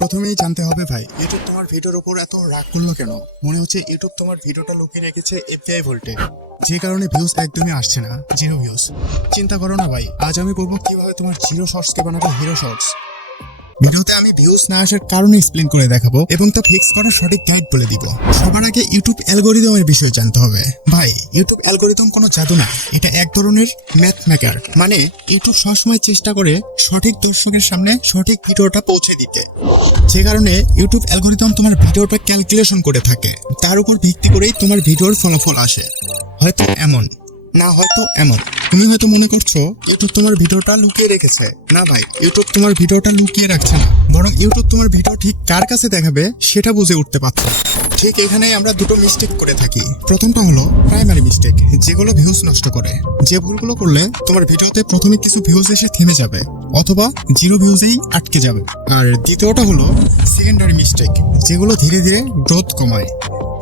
প্রথমেই জানতে হবে ভাই, ইউটিউব তোমার ভিডিওর উপর এত রাগ করলো কেন? মনে হচ্ছে ইউটিউব তোমার ভিডিওটা লুকিয়ে রেখেছে এফবিআই ভোল্টে, যে কারণে ভিউজ একদমই আসছে না, জিরো ভিউজ। চিন্তা করো না ভাই, আজ আমি বলবো কিভাবে তোমার জিরো শর্টসকে বানাবো হিরো শর্টস। ভিডিওতে আমি ভিউজ না আসার কারণে এক্সপ্লেন করে দেখাবো এবং তা ফিক্স করার সঠিক গাইড বলে দিব। সবার আগে ইউটিউব অ্যালগরিদমের বিষয়ে জানতে হবে। ভাই, ইউটিউব অ্যালগরিদম কোনো জাদু না, এটা এক ধরনের ম্যাথ মেকার। মানে ইউটিউব সবসময় চেষ্টা করে সঠিক দর্শকের সামনে সঠিক ভিডিওটা পৌঁছে দিতে, যে কারণে ইউটিউব অ্যালগরিদম তোমার ভিডিওটা ক্যালকুলেশন করে থাকে, তার উপর ভিত্তি করেই তোমার ভিডিওর ফলাফল আসে। হয়তো এমন, না হয়তো এমন। তুমি হয়তো মনে করছো ইউটিউব তোমার ভিডিওটা লুকিয়ে রেখেছে। না ভাই, ইউটিউব তোমার ভিডিওটা লুকিয়ে রাখছে না, বরং ইউটিউব তোমার ভিডিও ঠিক কার কাছে দেখাবে সেটা বুঝে উঠতে পারছো। ঠিক এখানেই আমরা দুটো মিস্টেক করে থাকি। প্রথমটা হলো প্রাইমারি মিস্টেক, যেগুলো ভিউজ নষ্ট করে। যে ভুলগুলো করলে তোমার ভিডিওতে প্রথমে কিছু ভিউজ এসে থেমে যাবে অথবা জিরো ভিউজেই আটকে যাবে। আর দ্বিতীয়টা হলো সেকেন্ডারি মিস্টেক, যেগুলো ধীরে ধীরে গ্রোথ কমায়।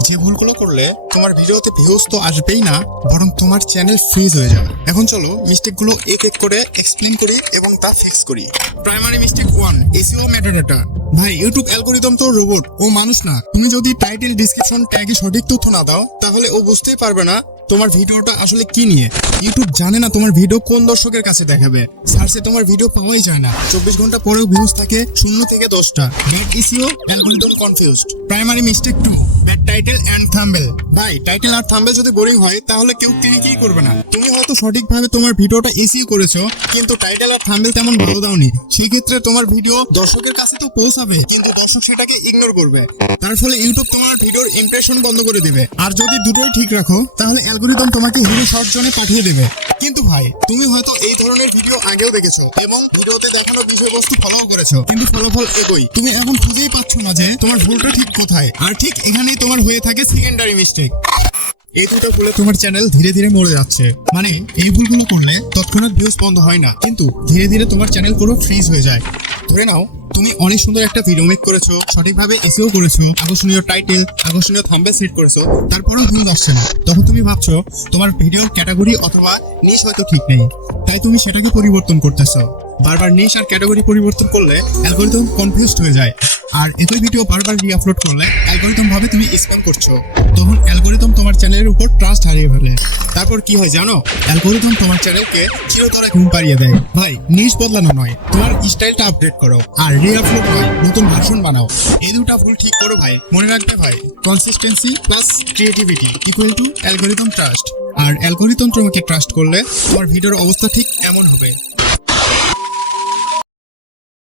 যে ভুলগুলো করলে তোমার ভিডিওতে ভিউজ তো আসবেই না, বরং তোমার চ্যানেল ফ্রিজ হয়ে যাবে। এখন চলো মিস্টেকগুলো এক এক করে এক্সপ্লেন করি এবং তা ফিক্স করি। Primary mistake 1, SEO metadata. ভাই, ইউটিউব অ্যালগরিদম তো রোবট, ও মানুষ না। তুমি যদি টাইটেল, ডেসক্রিপশন, ট্যাগে সঠিক তথ্য না দাও, তাহলে ও বুঝতেই পারবে না তোমার ভিডিওটা আসলে কি নিয়ে। ইউটিউব জানে না তোমার ভিডিও কোন দর্শকের কাছে দেখাবে। সার্চে তোমার ভিডিও পাওয়াই যায় না, 24 ঘন্টা পরেও ভিউজ থাকে 0 থেকে 10টা। Bad SEO, algorithm confused. Primary mistake 2, bad title and thumbnail. ভাই, টাইটেল আর থাম্বনেল যদি বোরিং হয়, তাহলে কেউ ক্লিকই করবে না। তুমি হয়তো সঠিকভাবে তোমার ভিডিওটা এসইও করেছো, কিন্তু টাইটেল আর থাম্বনেল তেমন ভালো দাওনি। সেই ক্ষেত্রে তোমার ভিডিও দর্শকের কাছে তো পৌঁছাবে, কিন্তু দর্শক সেটাকে ইগনোর করবে। তার ফলে ইউটিউব তোমার ভিডিওর ইমপ্রেশন বন্ধ করে দিবে। আর যদি দুটোই ঠিক রাখো, তাহলে অ্যালগরিদম তোমাকে হিরো শর্ট জোনে পাঠিয়ে দেবে। কিন্তু ভাই, তুমি হয়তো এই ধরনের ভিডিও আগেও দেখেছো এবং ভিডিওতে দেখানো বিষয়বস্তু ফলো করেছো, কিন্তু ফলাফল একই। তুমি এখন খুঁজেই পাচ্ছ না যে তোমার ভুলটা ঠিক কোথায়। আর ঠিক এখানেই তোমার হয়ে থাকে সেকেন্ডারি মিস্টেক। এই দুটো ভুলে তোমার চ্যানেল ধীরে ধীরে মরে যাচ্ছে। মানে এই ভুলগুলো করলে তৎক্ষণাৎ ভিউজ বন্ধ হয় না, কিন্তু ধীরে ধীরে তোমার চ্যানেল পুরো ফ্রিজ হয়ে যায়। ধরে নাও তুমি অনেক সুন্দর একটা ভিডিও মেক করেছো, সঠিকভাবে এসইও করেছো, আকর্ষণীয় টাইটেল, আকর্ষণীয় থাম্বনেল সেট করেছো, তারপরেও ভিউজ আসছে না। তখন তুমি ভাবছো তোমার ভিডিওর ক্যাটাগরি অথবা নিশ হয়তো ঠিক নেই, তাই তুমি সেটাকে পরিবর্তন করতেছো। বারবার নিশ আর ক্যাটাগরি পরিবর্তন করলে অ্যালগরিদম কনফিউজড হয়ে যায়। আর একই ভিডিও বারবার রি-আপলোড করলে অ্যালগরিদম ভাবে তুমি স্প্যাম করছো। তখন অ্যালগরিদম তোমার চ্যানেলের উপর ট্রাস্ট হারিয়ে ফেলে। তারপর কি হয় জানো? অ্যালগরিদম তোমার চ্যানেলকে চিরতরে ঘুম পাড়িয়ে দেয়। ভাই, নিশ বদলানো নয়, তোমার স্টাইলটা আপডেট করো। আর রি-আপলোড নয়, নতুন ভার্সন বানাও। এই দুটা ভুল ঠিক করো ভাই। মনে রাখবে ভাই, consistency plus creativity equal to algorithm trust. আর অ্যালগরিদম তোমাকে ট্রাস্ট করলে তোমার ভিডিওর অবস্থা ঠিক এমন হবে।